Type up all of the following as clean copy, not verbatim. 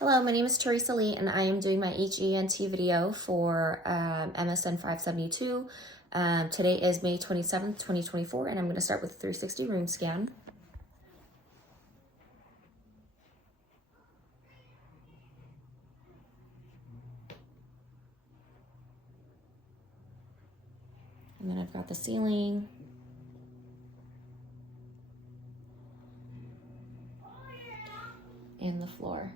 Hello, my name is Teresa Lee, and I am doing my HEENT video for MSN572. Today is May 27th, 2024, and I'm going to start with a 360 room scan. And then I've got the ceiling. And the floor.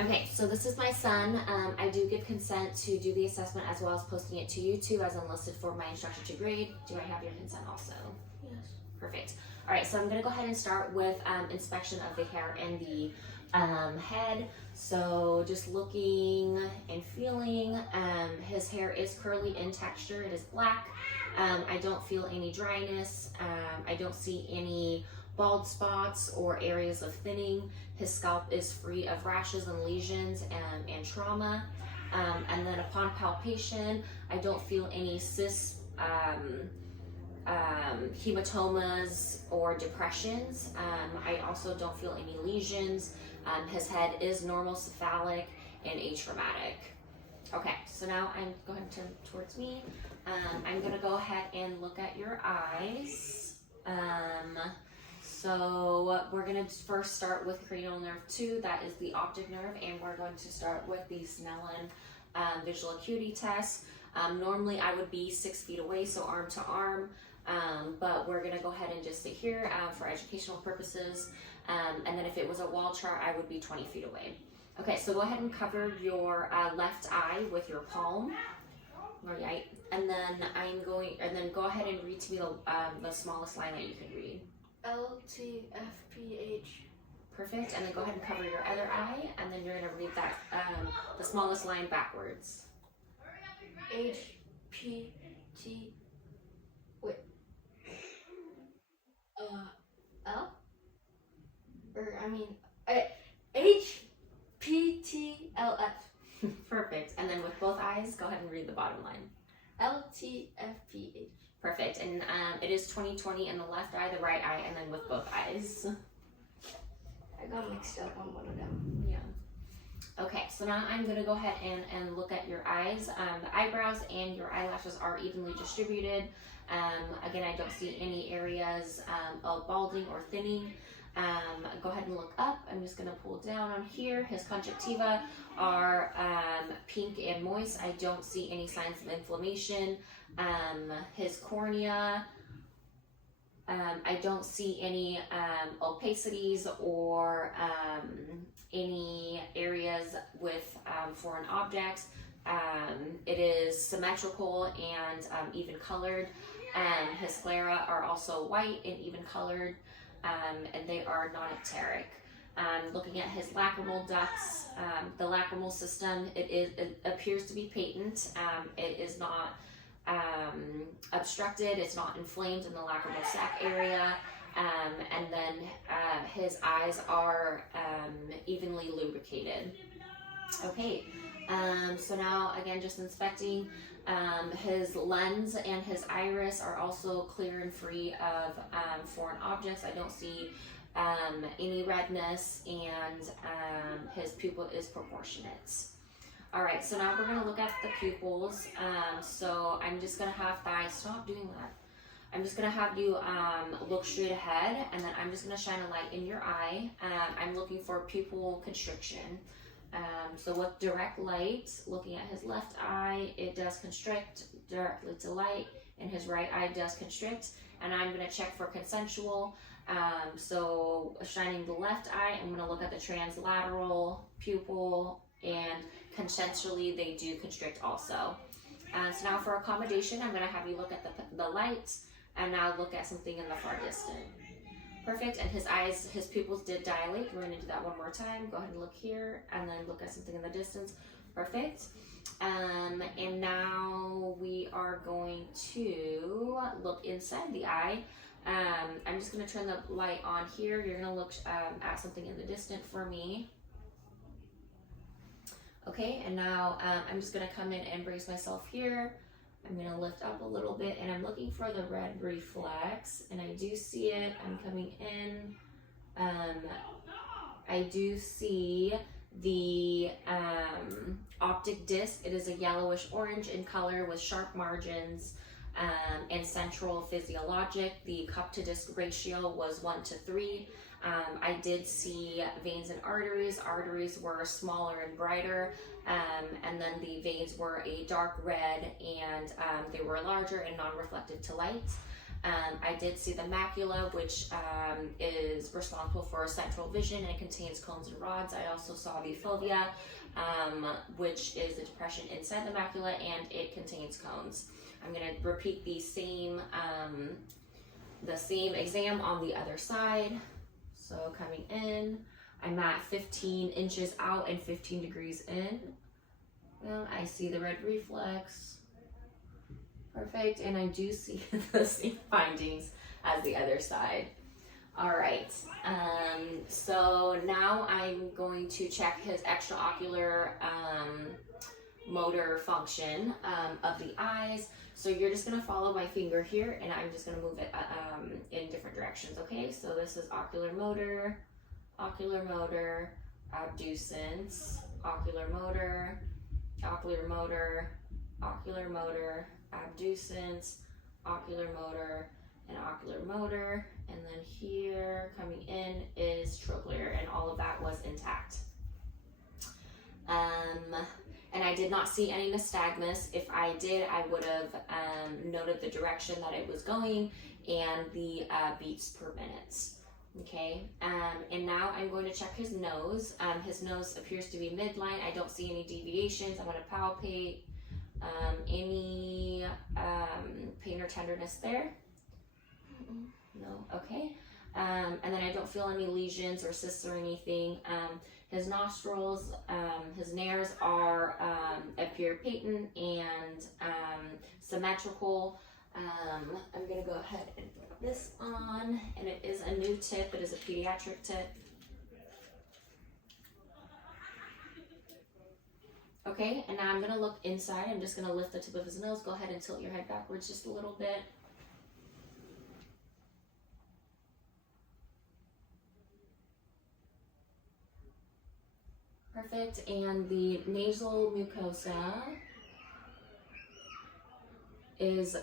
Okay, so this is my son. I do give consent to do the assessment as well as posting it to YouTube as enlisted for my instructor to grade. Do I have your consent also? Yes. Perfect. All right, so I'm gonna go ahead and start with inspection of the hair and the head. So just looking and feeling, his hair is curly in texture. It is black. I don't feel any dryness. I don't see any bald spots or areas of thinning. His scalp is free of rashes and lesions and trauma. And then upon palpation, I don't feel any cysts, hematomas or depressions. I also don't feel any lesions. His head is normal cephalic and atraumatic. Okay, so now I'm go ahead and turn towards me. I'm gonna go ahead and look at your eyes. So we're gonna first start with cranial nerve 2, that is the optic nerve, and we're going to start with the Snellen visual acuity test. Normally I would be 6 feet away, so arm to arm, but we're gonna go ahead and just sit here for educational purposes. And then if it was a wall chart, I would be 20 feet away. Okay, so go ahead and cover your left eye with your palm. All right, and then go ahead and read to me the smallest line that you can read. LTFPH. Perfect, and then go ahead and cover your other eye, and then you're gonna read that the smallest line backwards. HPT. Wait. L? HPTLF. Perfect, and then with both eyes, go ahead and read the bottom line. LTFPH. Perfect, and it is 20/20 in the left eye, the right eye, and then with both eyes. I got mixed up on one of them. Yeah. Okay, so now I'm gonna go ahead and look at your eyes. The eyebrows and your eyelashes are evenly distributed. Again, I don't see any areas of balding or thinning. Go ahead and look up. I'm just gonna pull down on here. His conjunctiva are pink and moist. I don't see any signs of inflammation. His cornea, I don't see any opacities or any areas with foreign objects. It is symmetrical and even colored. His sclera are also white and even colored, and they are non-icteric. Looking at his lacrimal ducts, the lacrimal system, it appears to be patent. It is not obstructed, it's not inflamed in the lacrimal sac area, and then his eyes are evenly lubricated. Okay, so now again, just inspecting, his lens and his iris are also clear and free of foreign objects. I don't see any redness, and his pupil is proportionate. All right, so now we're gonna look at the pupils. So I'm just gonna have stop doing that. I'm just gonna have you look straight ahead, and then I'm just gonna shine a light in your eye. I'm looking for pupil constriction. So with direct light, looking at his left eye, it does constrict directly to light, and his right eye does constrict. And I'm gonna check for consensual. So shining the left eye, I'm gonna look at the translateral pupil, and consensually they do constrict also. So now for accommodation, I'm gonna have you look at the lights, and now look at something in the far distance. Perfect, and his eyes, his pupils did dilate. We're gonna do that one more time. Go ahead and look here, and then look at something in the distance. Perfect. And now we are going to look inside the eye. I'm just going to turn the light on here. You're going to look at something in the distance for me. Okay, and now I'm just going to come in and brace myself here. I'm going to lift up a little bit, and I'm looking for the red reflex, and I do see it. I'm coming in. I do see the optic disc. It is a yellowish orange in color with sharp margins and central physiologic. The cup to disc ratio was 1:3. I did see veins and arteries. Arteries were smaller and brighter, and then the veins were a dark red, and they were larger and non-reflective to light. I did see the macula, which is responsible for central vision and contains cones and rods. I also saw the fovea, which is the depression inside the macula, and it contains cones. I'm going to repeat the same exam on the other side. So coming in, I'm at 15 inches out and 15 degrees in. Well, I see the red reflex. Perfect, and I do see the same findings as the other side. All right, so now I'm going to check his extraocular motor function of the eyes. So you're just gonna follow my finger here, and I'm just gonna move it in different directions, okay? So this is ocular motor, abducens, ocular motor, abducens, ocular motor, and then here coming in is trochlear, and all of that was intact. And I did not see any nystagmus. If I did, I would have noted the direction that it was going and the beats per minute. Okay, and now I'm going to check his nose. His nose appears to be midline. I don't see any deviations. I'm going to palpate. Any pain or tenderness there? No, okay. And then I don't feel any lesions or cysts or anything. His nostrils, his nares appear patent and symmetrical. I'm gonna go ahead and put this on, and it is a new tip. It is a pediatric tip. Okay, and now I'm gonna look inside. I'm just gonna lift the tip of his nose. Go ahead and tilt your head backwards just a little bit. Perfect, and the nasal mucosa is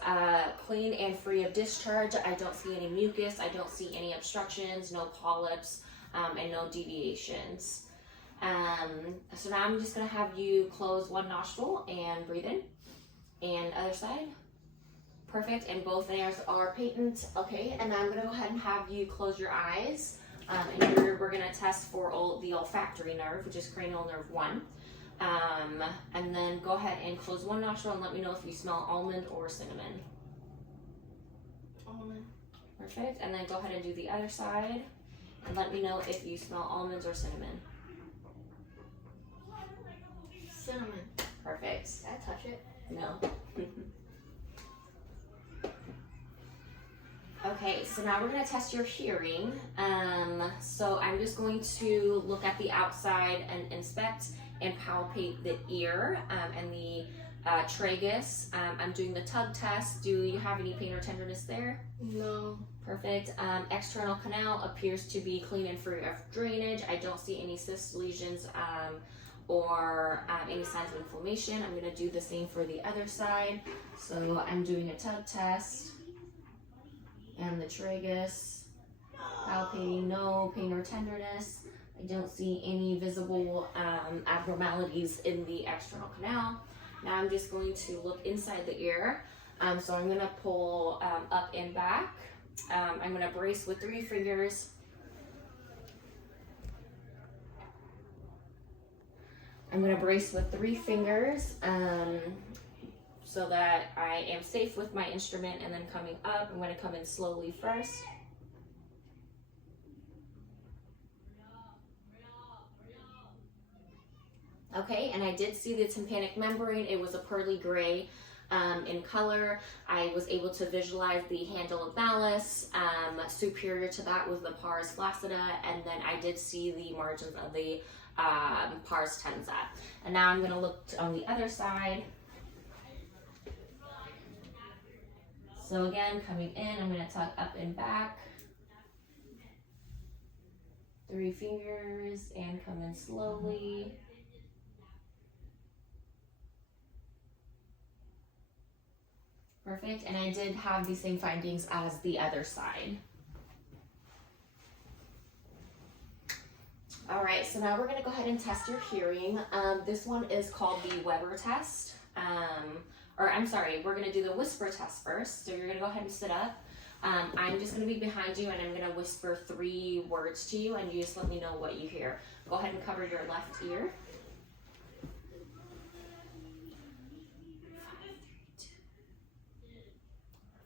clean and free of discharge. I don't see any mucus. I don't see any obstructions, no polyps, and no deviations. So now I'm just going to have you close one nostril and breathe in, and other side. Perfect, and both nares are patent. Okay, and now I'm going to go ahead and have you close your eyes, and we're going to test for the olfactory nerve, which is cranial nerve 1. And then go ahead and close one nostril and let me know if you smell almond or cinnamon. Almond. Perfect, and then go ahead and do the other side, and let me know if you smell almonds or cinnamon. Cinnamon. Perfect. Did I touch it? No. Okay, so now we're going to test your hearing. So I'm just going to look at the outside and inspect and palpate the ear and the tragus. I'm doing the tug test. Do you have any pain or tenderness there? No. Perfect. External canal appears to be clean and free of drainage. I don't see any cyst lesions or any signs of inflammation. I'm going to do the same for the other side. So I'm doing a tug test and the tragus, palpating, no pain or tenderness. I don't see any visible abnormalities in the external canal. Now I'm just going to look inside the ear. So I'm going to pull up and back. I'm going to brace with 3 fingers. I'm going to brace with 3 fingers so that I am safe with my instrument, and then coming up, I'm going to come in slowly first. Okay, and I did see the tympanic membrane. It was a pearly gray. in color. I was able to visualize the handle of malice. Superior to that was the pars flaccida, and then I did see the margins of the pars tensa. And now I'm going to look on the other side. So again, coming in, I'm going to tuck up and back. 3 fingers and come in slowly. Perfect, and I did have the same findings as the other side. All right, so now we're gonna go ahead and test your hearing. This one is called the Weber test. Or I'm sorry, we're gonna do the whisper test first. So you're gonna go ahead and sit up. I'm just gonna be behind you and I'm gonna whisper 3 words to you and you just let me know what you hear. Go ahead and cover your left ear.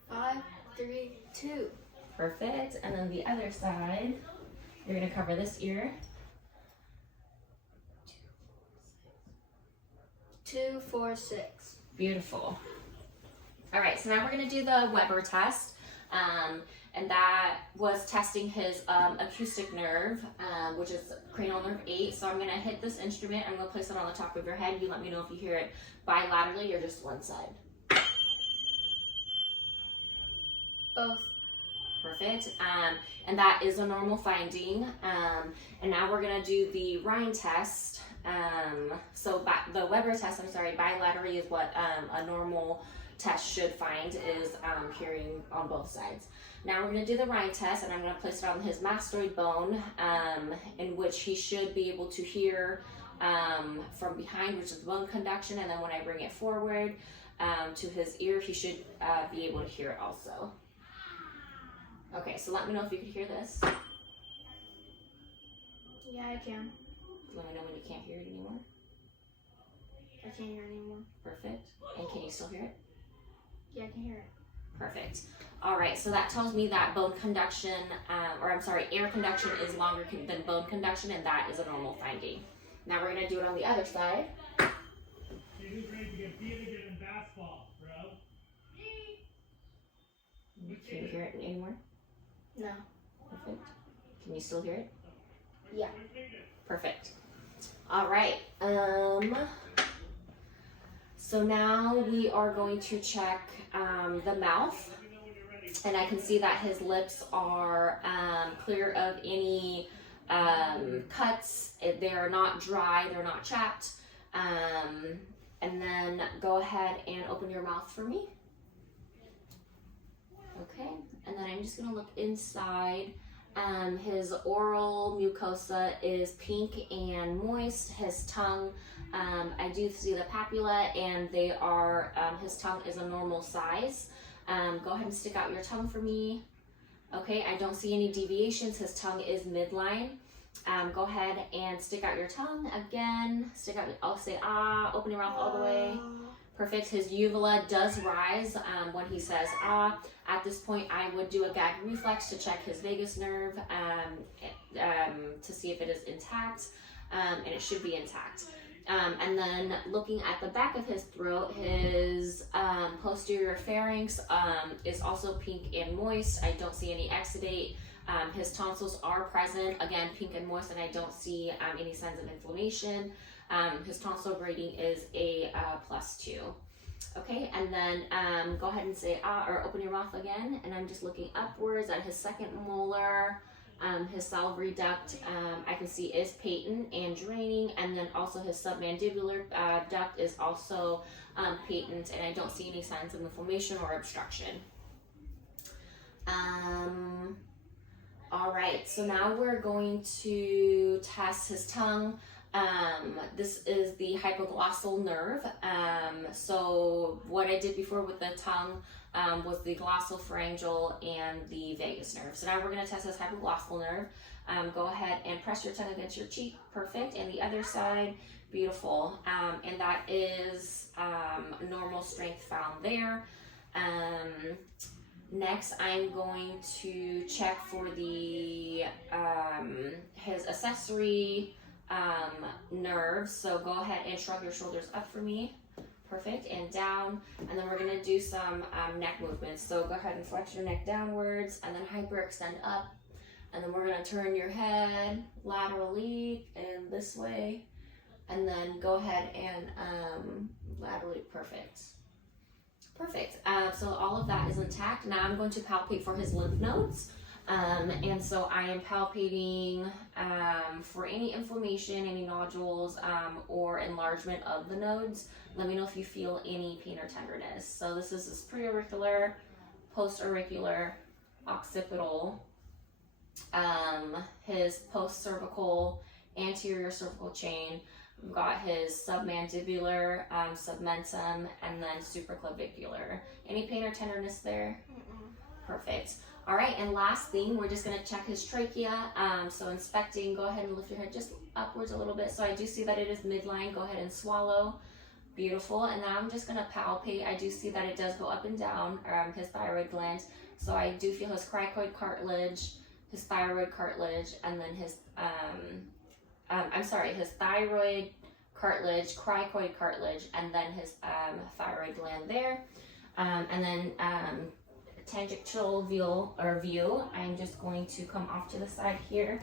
5, 3, 2. Perfect, and then the other side, you're gonna cover this ear. 2, 4, 6. Beautiful. All right, so now we're gonna do the Weber test. And that was testing his acoustic nerve, which is cranial nerve 8. So I'm gonna hit this instrument, I'm gonna place it on the top of your head. You let me know if you hear it bilaterally or just one side. Both. Perfect, and that is a normal finding. And now we're gonna do the Rhine test. The Weber test, I'm sorry, bilaterally is what a normal test should find is hearing on both sides. Now we're going to do the Rhine test, and I'm going to place it on his mastoid bone, in which he should be able to hear from behind, which is bone conduction, and then when I bring it forward to his ear, he should be able to hear it also. Okay, so let me know if you could hear this. Yeah, I can. Let me know when you can't hear it anymore. I can't hear it anymore. Perfect. And can you still hear it? Yeah, I can hear it. Perfect. All right, so that tells me that bone conduction, air conduction is longer than bone conduction, and that is a normal finding. Now we're gonna do it on the other side. Who's ready to get beat again in basketball, bro? Can you hear it anymore? No. Perfect. Can you still hear it? Yeah. Perfect. All right. So now we are going to check the mouth, and I can see that his lips are clear of any cuts. They're not dry, they're not chapped. And then go ahead and open your mouth for me. Okay, and then I'm just gonna look inside. His oral mucosa is pink and moist. His tongue, I do see the papilla, and they are, his tongue is a normal size. Go ahead and stick out your tongue for me. Okay, I don't see any deviations. His tongue is midline. Go ahead and stick out your tongue again. Stick out, I'll say ah, open your mouth all the way. Perfect. His uvula does rise when he says ah. At this point, I would do a gag reflex to check his vagus nerve to see if it is intact, and it should be intact. And then looking at the back of his throat, his posterior pharynx is also pink and moist. I don't see any exudate. His tonsils are present, again, pink and moist, and I don't see any signs of inflammation. His tonsil grading is a +2. Okay, and then go ahead and say ah, or open your mouth again, and I'm just looking upwards at his second molar. His salivary duct, I can see is patent and draining, and then also his submandibular duct is also patent, and I don't see any signs of inflammation or obstruction. All right, so now we're going to test his tongue. This is the hypoglossal nerve. So what I did before with the tongue was the glossopharyngeal and the vagus nerve. So now we're going to test this hypoglossal nerve. Go ahead and press your tongue against your cheek. Perfect. And the other side, beautiful. And that is normal strength found there. Next, I'm going to check for the his accessory nerves. So go ahead and shrug your shoulders up for me. Perfect, and down. And then we're gonna do some neck movements. So go ahead and flex your neck downwards and then hyperextend up. And then we're gonna turn your head laterally and this way. And then go ahead and laterally, perfect. Perfect, so all of that is intact. Now I'm going to palpate for his lymph nodes. And so I am palpating for any inflammation, any nodules, or enlargement of the nodes. Let me know if you feel any pain or tenderness. So this is his preauricular, post-auricular, occipital, his post-cervical, anterior cervical chain. We've got his submandibular, submentum, and then supraclavicular. Any pain or tenderness there? Perfect. All right, and last thing, we're just gonna check his trachea. So inspecting, go ahead and lift your head just upwards a little bit. So I do see that it is midline. Go ahead and swallow. Beautiful. And now I'm just gonna palpate. I do see that it does go up and down, his thyroid gland. So I do feel his cricoid cartilage, his thyroid cartilage, and then his, his thyroid cartilage, cricoid cartilage, and then his thyroid gland there. And then tangential view, I'm just going to come off to the side here.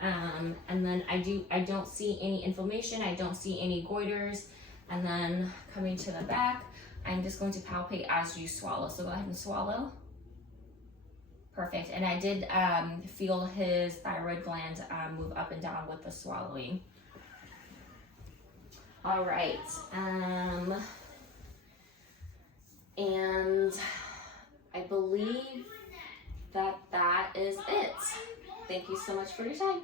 And then I don't see any inflammation, I don't see any goiters. And then coming to the back, I'm just going to palpate as you swallow. So go ahead and swallow. Perfect. And I did feel his thyroid gland move up and down with the swallowing. All right. And I believe that is it. Thank you so much for your time.